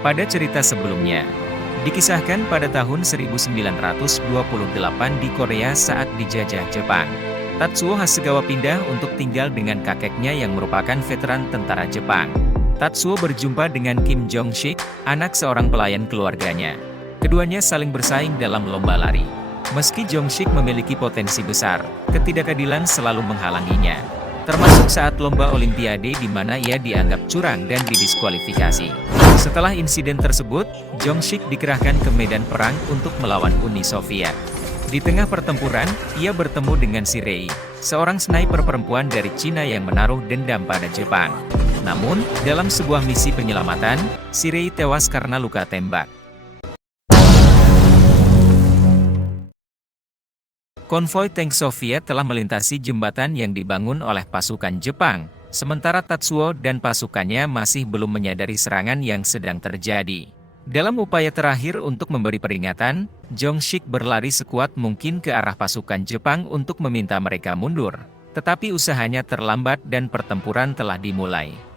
Pada cerita sebelumnya, dikisahkan pada tahun 1928 di Korea saat dijajah Jepang. Tatsuo Hasegawa pindah untuk tinggal dengan kakeknya yang merupakan veteran tentara Jepang. Tatsuo berjumpa dengan Kim Jong-sik, anak seorang pelayan keluarganya. Keduanya saling bersaing dalam lomba lari. Meski Jong-sik memiliki potensi besar, ketidakadilan selalu menghalanginya. Termasuk saat lomba olimpiade di mana ia dianggap curang dan didiskualifikasi. Setelah insiden tersebut, Jong-sik dikerahkan ke medan perang untuk melawan Uni Soviet. Di tengah pertempuran, ia bertemu dengan Shirei, seorang sniper perempuan dari Cina yang menaruh dendam pada Jepang. Namun, dalam sebuah misi penyelamatan, Shirei tewas karena luka tembak. Konvoi tank Soviet telah melintasi jembatan yang dibangun oleh pasukan Jepang, sementara Tatsuo dan pasukannya masih belum menyadari serangan yang sedang terjadi. Dalam upaya terakhir untuk memberi peringatan, Jong-sik berlari sekuat mungkin ke arah pasukan Jepang untuk meminta mereka mundur. Tetapi usahanya terlambat dan pertempuran telah dimulai.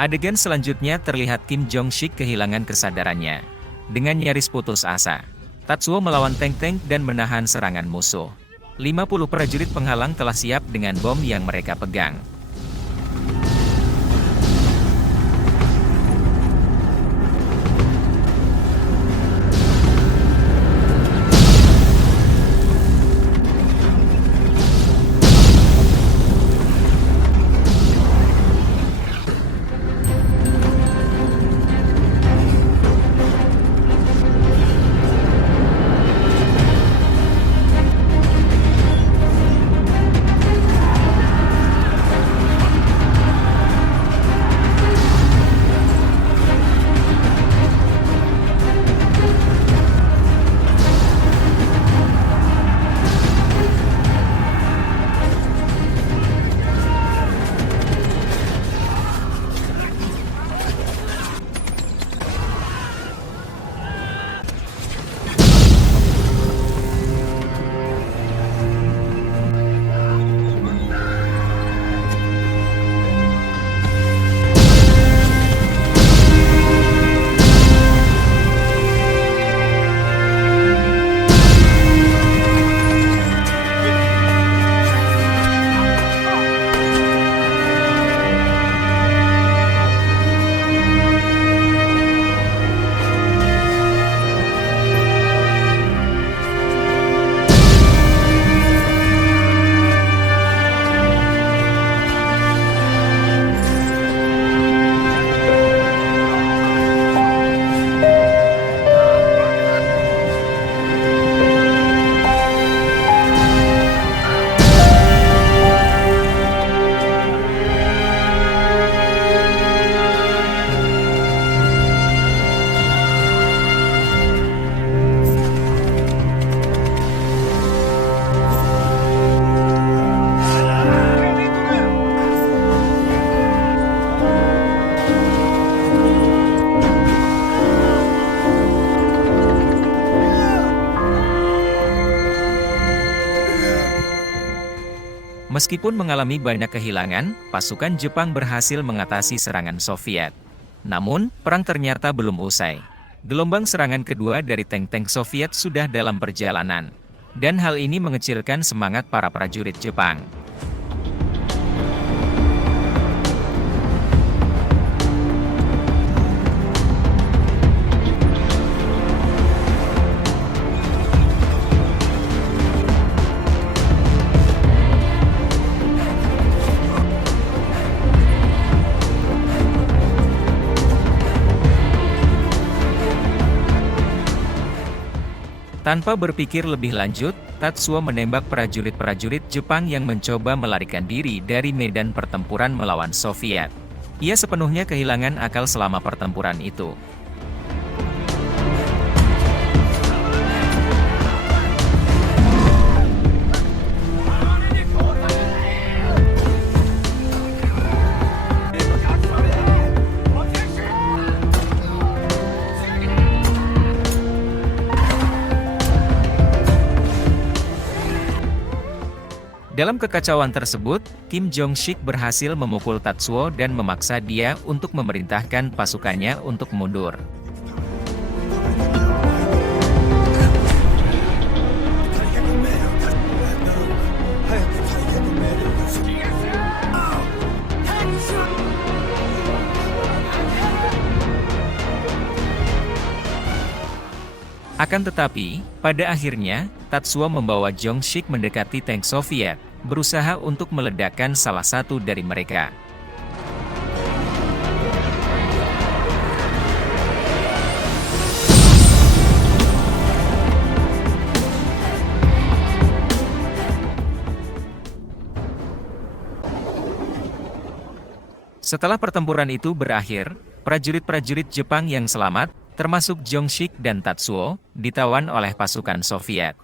Adegan selanjutnya terlihat Kim Jong-sik kehilangan kesadarannya. Dengan nyaris putus asa, Tatsuo melawan tank-tank dan menahan serangan musuh. 50 prajurit penghalang telah siap dengan bom yang mereka pegang. Meskipun mengalami banyak kehilangan, pasukan Jepang berhasil mengatasi serangan Soviet. Namun, perang ternyata belum usai. Gelombang serangan kedua dari tank-tank Soviet sudah dalam perjalanan. Dan hal ini mengecilkan semangat para prajurit Jepang. Tanpa berpikir lebih lanjut, Tatsuo menembak prajurit-prajurit Jepang yang mencoba melarikan diri dari medan pertempuran melawan Soviet. Ia sepenuhnya kehilangan akal selama pertempuran itu. Dalam kekacauan tersebut, Kim Jong-sik berhasil memukul Tatsuo dan memaksa dia untuk memerintahkan pasukannya untuk mundur. Akan tetapi, pada akhirnya, Tatsuo membawa Jong-sik mendekati tank Soviet, berusaha untuk meledakkan salah satu dari mereka. Setelah pertempuran itu berakhir, prajurit-prajurit Jepang yang selamat, termasuk Jong-sik dan Tatsuo, ditawan oleh pasukan Soviet.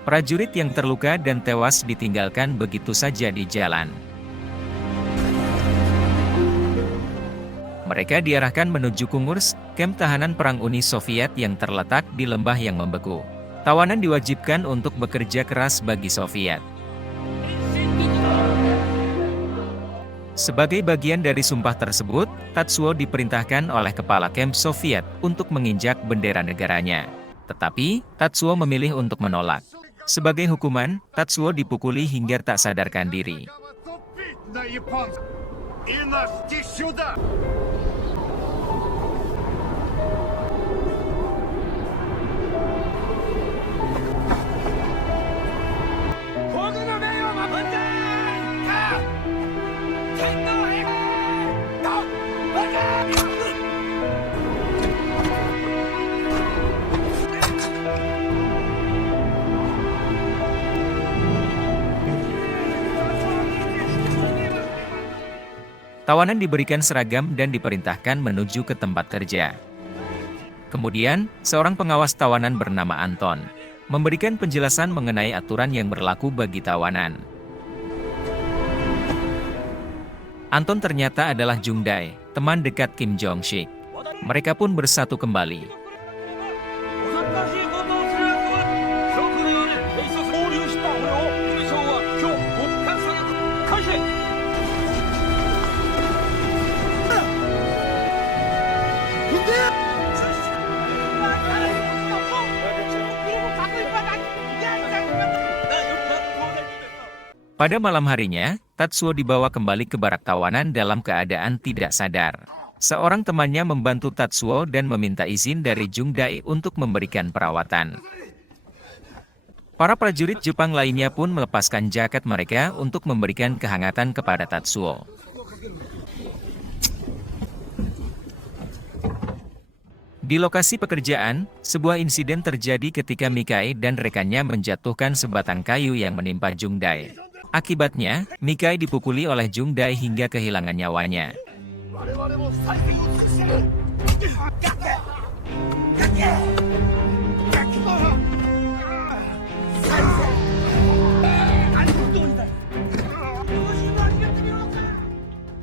Prajurit yang terluka dan tewas ditinggalkan begitu saja di jalan. Mereka diarahkan menuju Kungurs, kamp tahanan perang Uni Soviet yang terletak di lembah yang membeku. Tawanan diwajibkan untuk bekerja keras bagi Soviet. Sebagai bagian dari sumpah tersebut, Tatsuo diperintahkan oleh kepala kamp Soviet untuk menginjak bendera negaranya. Tetapi, Tatsuo memilih untuk menolak. Sebagai hukuman, Tatsuo dipukuli hingga tak sadarkan diri. Tawanan diberikan seragam dan diperintahkan menuju ke tempat kerja. Kemudian, seorang pengawas tawanan bernama Anton memberikan penjelasan mengenai aturan yang berlaku bagi tawanan. Anton ternyata adalah Jung Dae, teman dekat Kim Jong-sik. Mereka pun bersatu kembali. Pada malam harinya, Tatsuo dibawa kembali ke barak tawanan dalam keadaan tidak sadar. Seorang temannya membantu Tatsuo dan meminta izin dari Jung Dae untuk memberikan perawatan. Para prajurit Jepang lainnya pun melepaskan jaket mereka untuk memberikan kehangatan kepada Tatsuo. Di lokasi pekerjaan, sebuah insiden terjadi ketika Mikai dan rekannya menjatuhkan sebatang kayu yang menimpa Jung Dae. Akibatnya, Mikai dipukuli oleh Jung Dae hingga kehilangan nyawanya.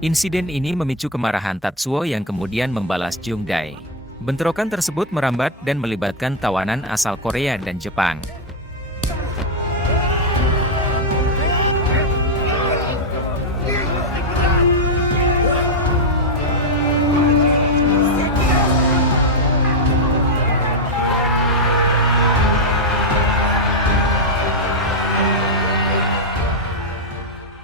Insiden ini memicu kemarahan Tatsuo yang kemudian membalas Jung Dae. Bentrokan tersebut merambat dan melibatkan tawanan asal Korea dan Jepang.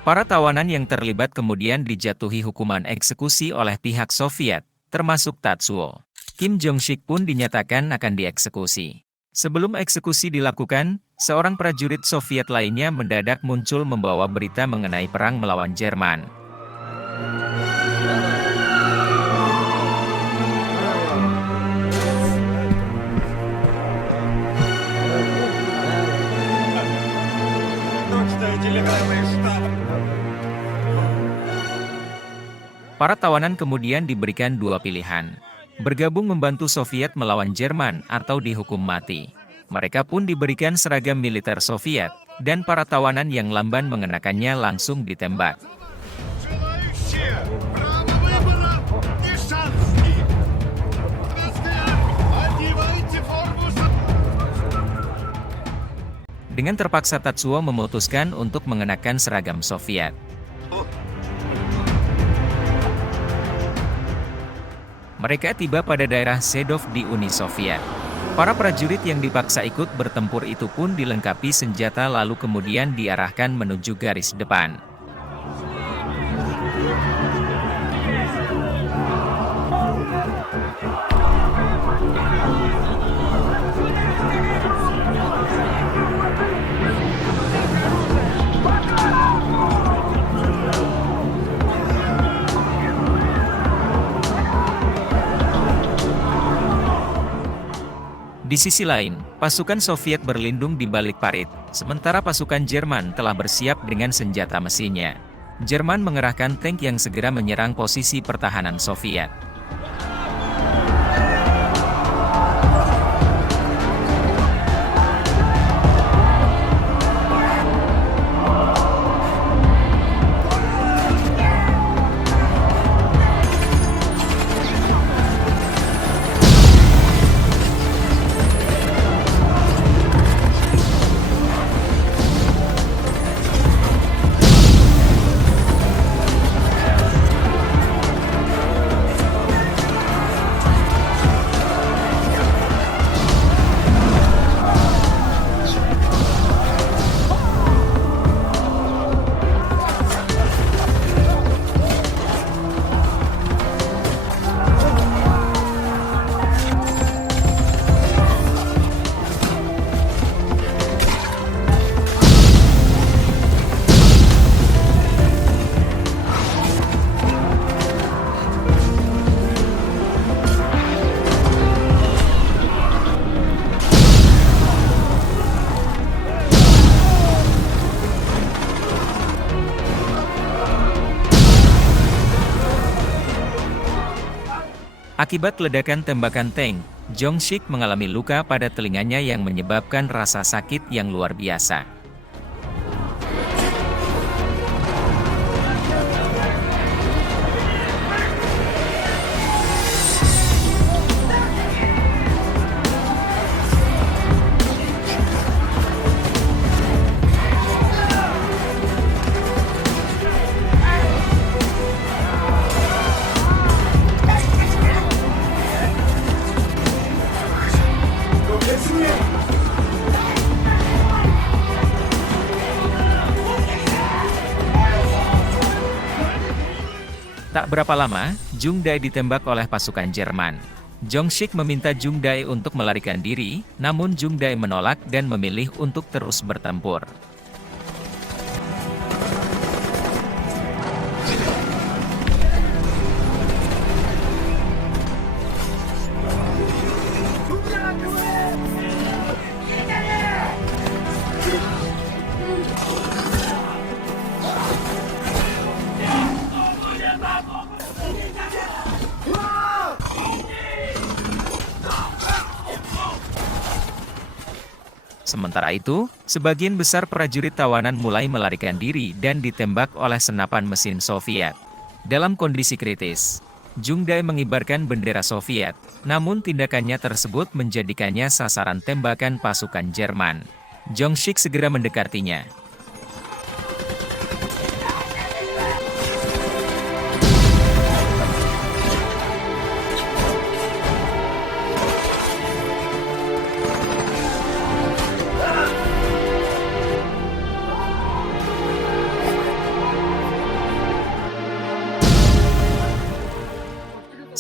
Para tawanan yang terlibat kemudian dijatuhi hukuman eksekusi oleh pihak Soviet, termasuk Tatsuo. Kim Jong-sik pun dinyatakan akan dieksekusi. Sebelum eksekusi dilakukan, seorang prajurit Soviet lainnya mendadak muncul membawa berita mengenai perang melawan Jerman. Para tawanan kemudian diberikan dua pilihan. Bergabung membantu Soviet melawan Jerman atau dihukum mati. Mereka pun diberikan seragam militer Soviet, dan para tawanan yang lamban mengenakannya langsung ditembak. Желающие право выбора и шансы. Одевайте форму. Dengan terpaksa Tatsuo memutuskan untuk mengenakan seragam Soviet. Mereka tiba pada daerah Sedov di Uni Soviet. Para prajurit yang dipaksa ikut bertempur itu pun dilengkapi senjata lalu kemudian diarahkan menuju garis depan. Di sisi lain, pasukan Soviet berlindung di balik parit, sementara pasukan Jerman telah bersiap dengan senjata mesinnya. Jerman mengerahkan tank yang segera menyerang posisi pertahanan Soviet. Akibat ledakan tembakan tank, Jong-sik mengalami luka pada telinganya yang menyebabkan rasa sakit yang luar biasa. Tak berapa lama, Jung Dae ditembak oleh pasukan Jerman. Jong-sik meminta Jung Dae untuk melarikan diri, namun Jung Dae menolak dan memilih untuk terus bertempur. Sementara itu, sebagian besar prajurit tawanan mulai melarikan diri dan ditembak oleh senapan mesin Soviet. Dalam kondisi kritis, Jung Dae mengibarkan bendera Soviet, namun tindakannya tersebut menjadikannya sasaran tembakan pasukan Jerman. Jong-sik segera mendekatinya.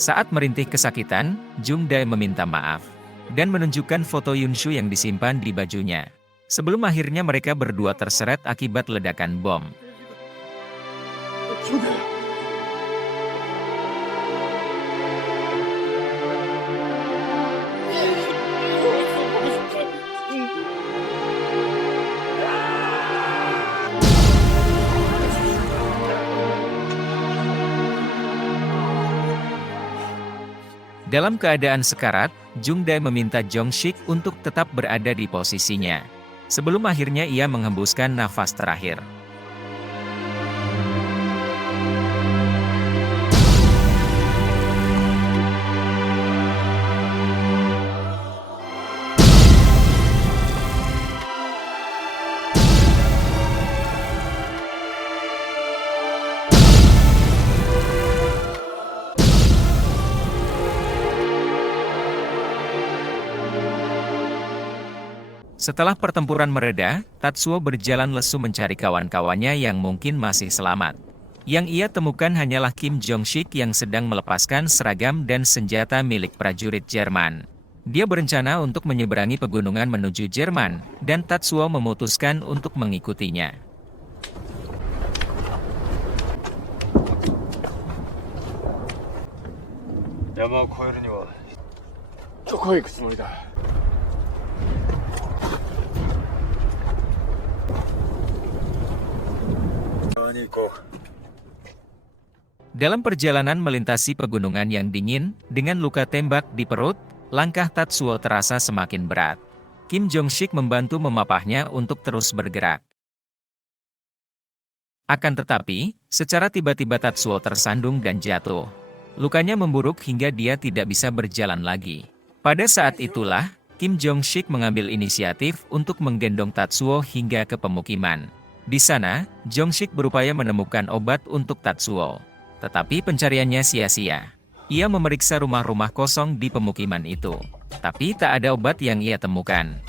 Saat merintih kesakitan, Jung Dae meminta maaf dan menunjukkan foto Yunshu yang disimpan di bajunya. Sebelum akhirnya mereka berdua terseret akibat ledakan bom. Dalam keadaan sekarat, Jung Dae meminta Jong Sik untuk tetap berada di posisinya. Sebelum akhirnya ia menghembuskan nafas terakhir. Setelah pertempuran mereda, Tatsuo berjalan lesu mencari kawan-kawannya yang mungkin masih selamat. Yang ia temukan hanyalah Kim Jong Sik yang sedang melepaskan seragam dan senjata milik prajurit Jerman. Dia berencana untuk menyeberangi pegunungan menuju Jerman, dan Tatsuo memutuskan untuk mengikutinya. Yamaを越えるにはどこへ行くつもりだ。Dalam perjalanan melintasi pegunungan yang dingin, dengan luka tembak di perut, langkah Tatsuo terasa semakin berat. Kim Jong Sik membantu memapahnya untuk terus bergerak. Akan tetapi, secara tiba-tiba Tatsuo tersandung dan jatuh. Lukanya memburuk hingga dia tidak bisa berjalan lagi. Pada saat itulah, Kim Jong Sik mengambil inisiatif untuk menggendong Tatsuo hingga ke pemukiman. Di sana, Jong Sik berupaya menemukan obat untuk Tatsuo. Tetapi pencariannya sia-sia. Ia memeriksa rumah-rumah kosong di pemukiman itu. Tapi tak ada obat yang ia temukan.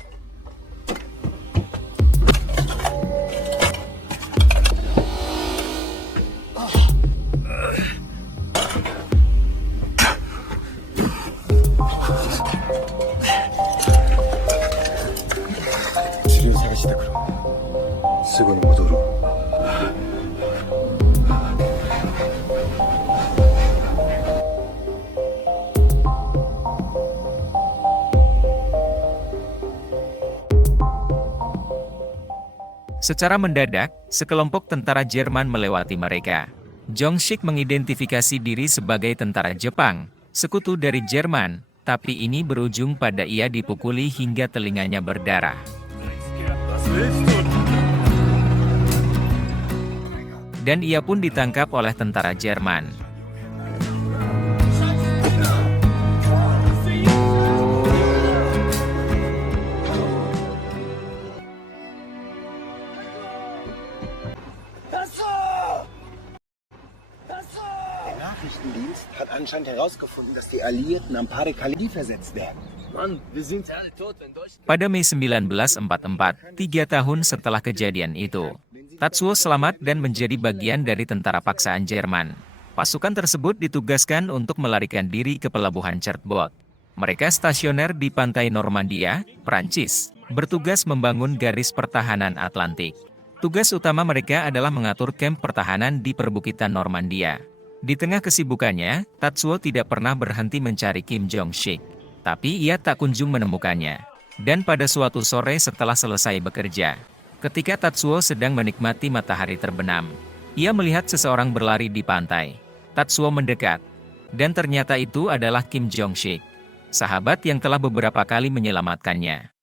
Secara mendadak, sekelompok tentara Jerman melewati mereka. Jong Sik mengidentifikasi diri sebagai tentara Jepang, sekutu dari Jerman, tapi ini berujung pada ia dipukuli hingga telinganya berdarah. Dan ia pun ditangkap oleh tentara Jerman. Nachrichtendienst hat anscheinend herausgefunden, dass die Alliierten am Pas-de-Calais versetzt werden. Mann, wir sind alle tot, wenn Deutschland... Pada Mei 1944, 3 tahun setelah kejadian itu, Tatsuo selamat dan menjadi bagian dari tentara paksaan Jerman. Pasukan tersebut ditugaskan untuk melarikan diri ke pelabuhan Cherbourg. Mereka stasioner di pantai Normandia, Prancis, bertugas membangun garis pertahanan Atlantik. Tugas utama mereka adalah mengatur kamp pertahanan di perbukitan Normandia. Di tengah kesibukannya, Tatsuo tidak pernah berhenti mencari Kim Jong Sik. Tapi ia tak kunjung menemukannya. Dan pada suatu sore setelah selesai bekerja, ketika Tatsuo sedang menikmati matahari terbenam, ia melihat seseorang berlari di pantai. Tatsuo mendekat, dan ternyata itu adalah Kim Jong Sik, sahabat yang telah beberapa kali menyelamatkannya.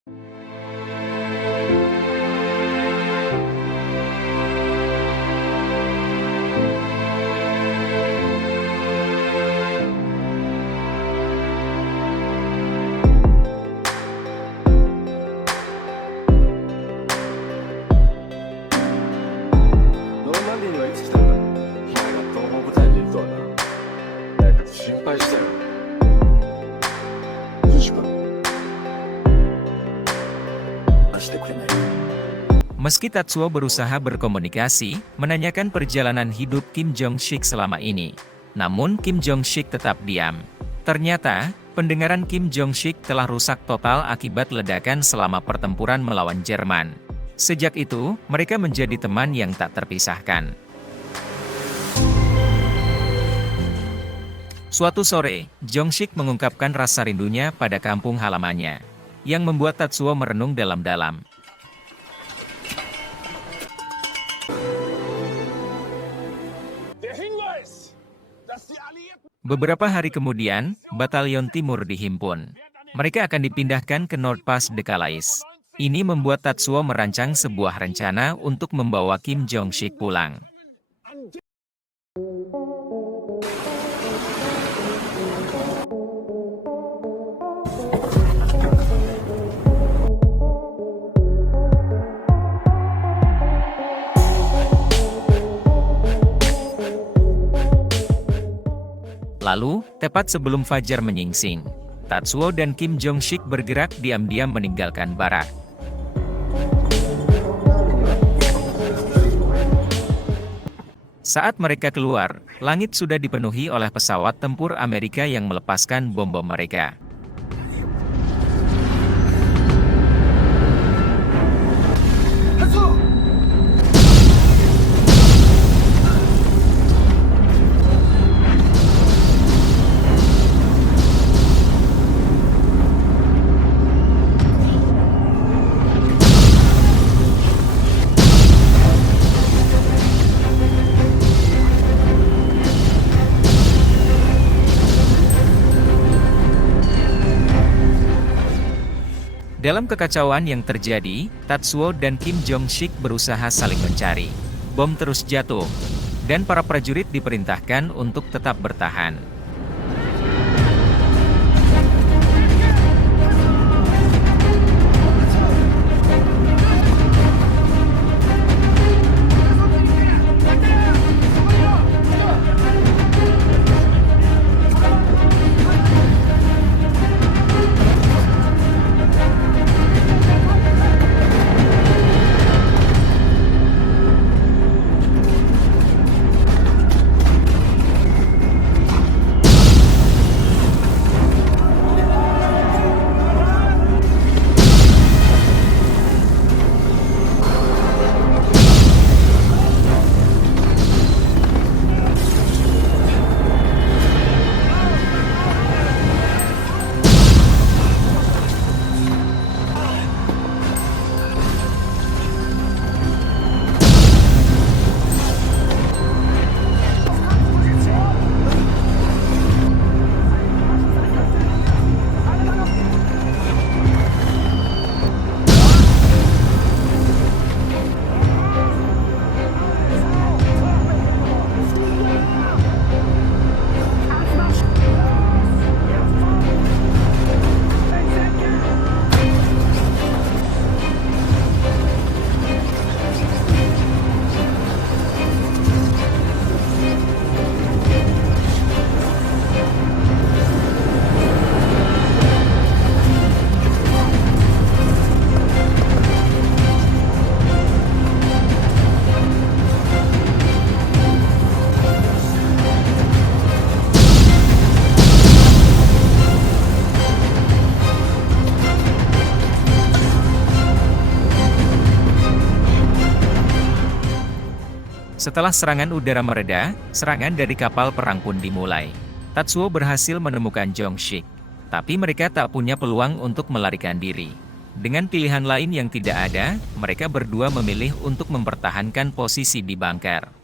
Meski Tatsuo berusaha berkomunikasi, menanyakan perjalanan hidup Kim Jong Sik selama ini, namun Kim Jong Sik tetap diam. Ternyata, pendengaran Kim Jong Sik telah rusak total akibat ledakan selama pertempuran melawan Jerman. Sejak itu, mereka menjadi teman yang tak terpisahkan. Suatu sore, Jong Sik mengungkapkan rasa rindunya pada kampung halamannya, yang membuat Tatsuo merenung dalam-dalam. Beberapa hari kemudian, Batalion Timur dihimpun. Mereka akan dipindahkan ke Nordpass de Calais. Ini membuat Tatsuo merancang sebuah rencana untuk membawa Kim Jong-sik pulang. Lalu, tepat sebelum fajar menyingsing, Tatsuo dan Kim Jong-sik bergerak diam-diam meninggalkan barak. Saat mereka keluar, langit sudah dipenuhi oleh pesawat tempur Amerika yang melepaskan bom-bom mereka. Dalam kekacauan yang terjadi, Tatsuo dan Kim Jong-sik berusaha saling mencari. Bom terus jatuh, dan para prajurit diperintahkan untuk tetap bertahan. Setelah serangan udara mereda, serangan dari kapal perang pun dimulai. Tatsuo berhasil menemukan Jong-sik, tapi mereka tak punya peluang untuk melarikan diri. Dengan pilihan lain yang tidak ada, mereka berdua memilih untuk mempertahankan posisi di bunker.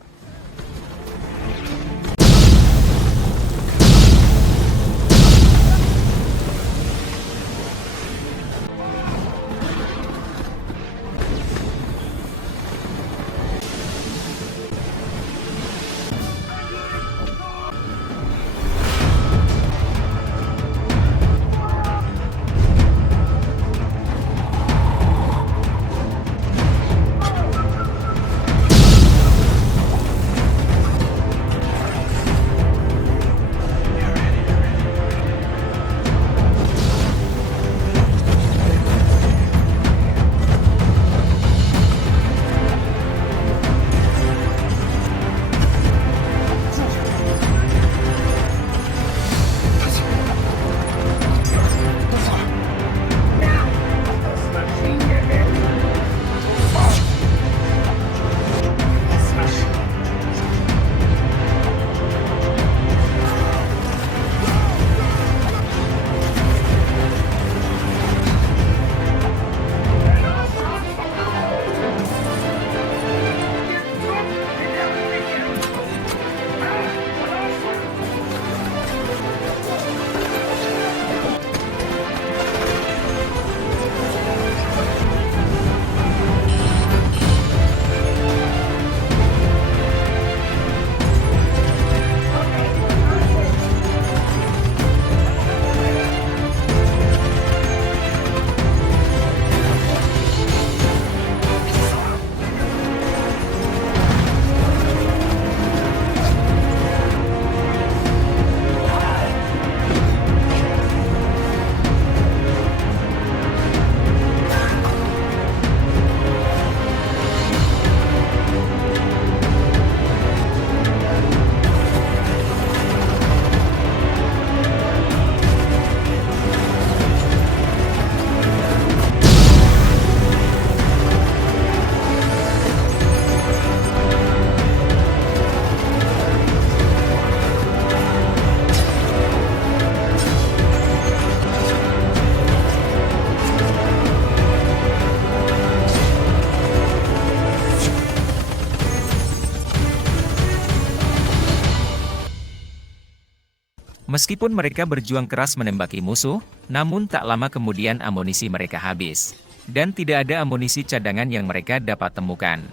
Meskipun mereka berjuang keras menembaki musuh, namun tak lama kemudian amunisi mereka habis. Dan tidak ada amunisi cadangan yang mereka dapat temukan.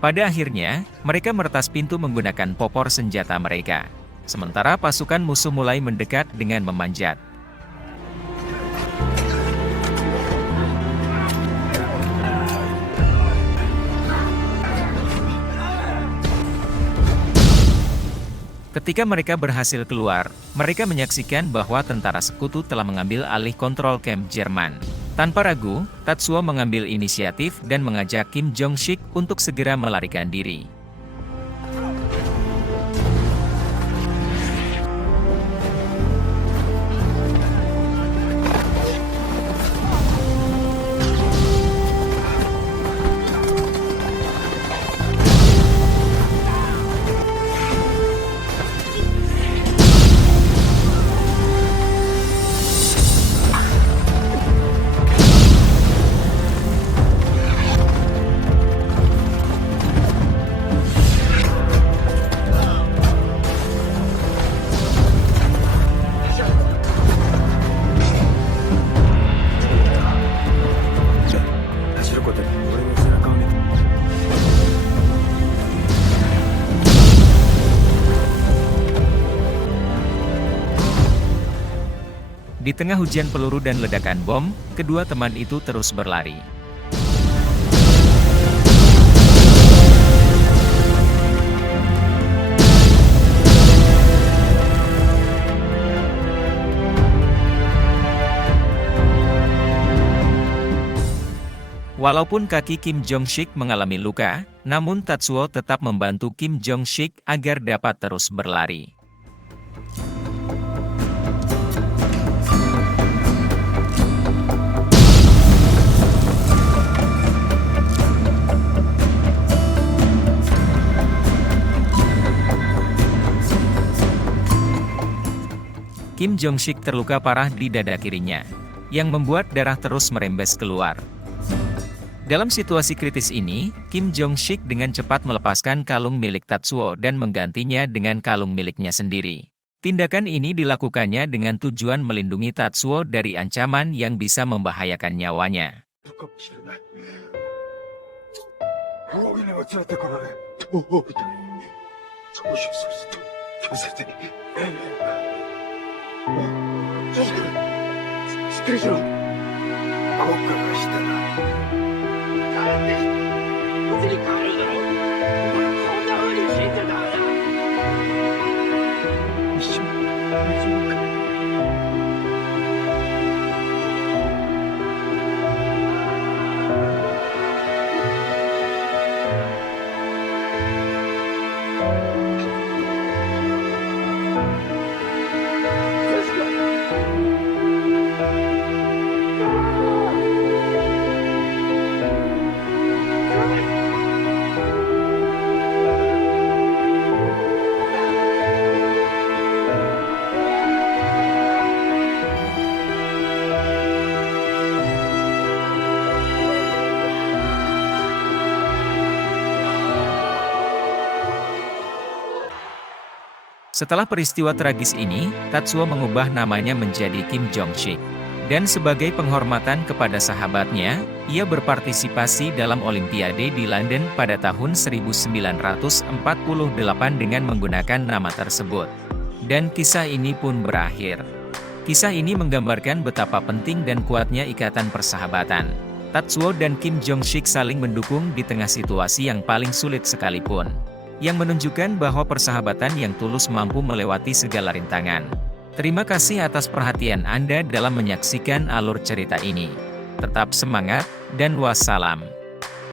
Pada akhirnya, mereka meretas pintu menggunakan popor senjata mereka. Sementara pasukan musuh mulai mendekat dengan memanjat. Ketika mereka berhasil keluar, mereka menyaksikan bahwa tentara sekutu telah mengambil alih kontrol kamp Jerman. Tanpa ragu, Tatsuo mengambil inisiatif dan mengajak Kim Jong-sik untuk segera melarikan diri. Di tengah hujan peluru dan ledakan bom, kedua teman itu terus berlari. Walaupun kaki Kim Jong-sik mengalami luka, namun Tatsuo tetap membantu Kim Jong-sik agar dapat terus berlari. Kim Jong-sik terluka parah di dada kirinya, yang membuat darah terus merembes keluar. Dalam situasi kritis ini, Kim Jong-sik dengan cepat melepaskan kalung milik Tatsuo dan menggantinya dengan kalung miliknya sendiri. Tindakan ini dilakukannya dengan tujuan melindungi Tatsuo dari ancaman yang bisa membahayakan nyawanya. Setelah peristiwa tragis ini, Tatsuo mengubah namanya menjadi Kim Jong-sik. Dan sebagai penghormatan kepada sahabatnya, ia berpartisipasi dalam Olimpiade di London pada tahun 1948 dengan menggunakan nama tersebut. Dan kisah ini pun berakhir. Kisah ini menggambarkan betapa penting dan kuatnya ikatan persahabatan. Tatsuo dan Kim Jong-sik saling mendukung di tengah situasi yang paling sulit sekalipun. Yang menunjukkan bahwa persahabatan yang tulus mampu melewati segala rintangan. Terima kasih atas perhatian Anda dalam menyaksikan alur cerita ini. Tetap semangat, dan wassalam.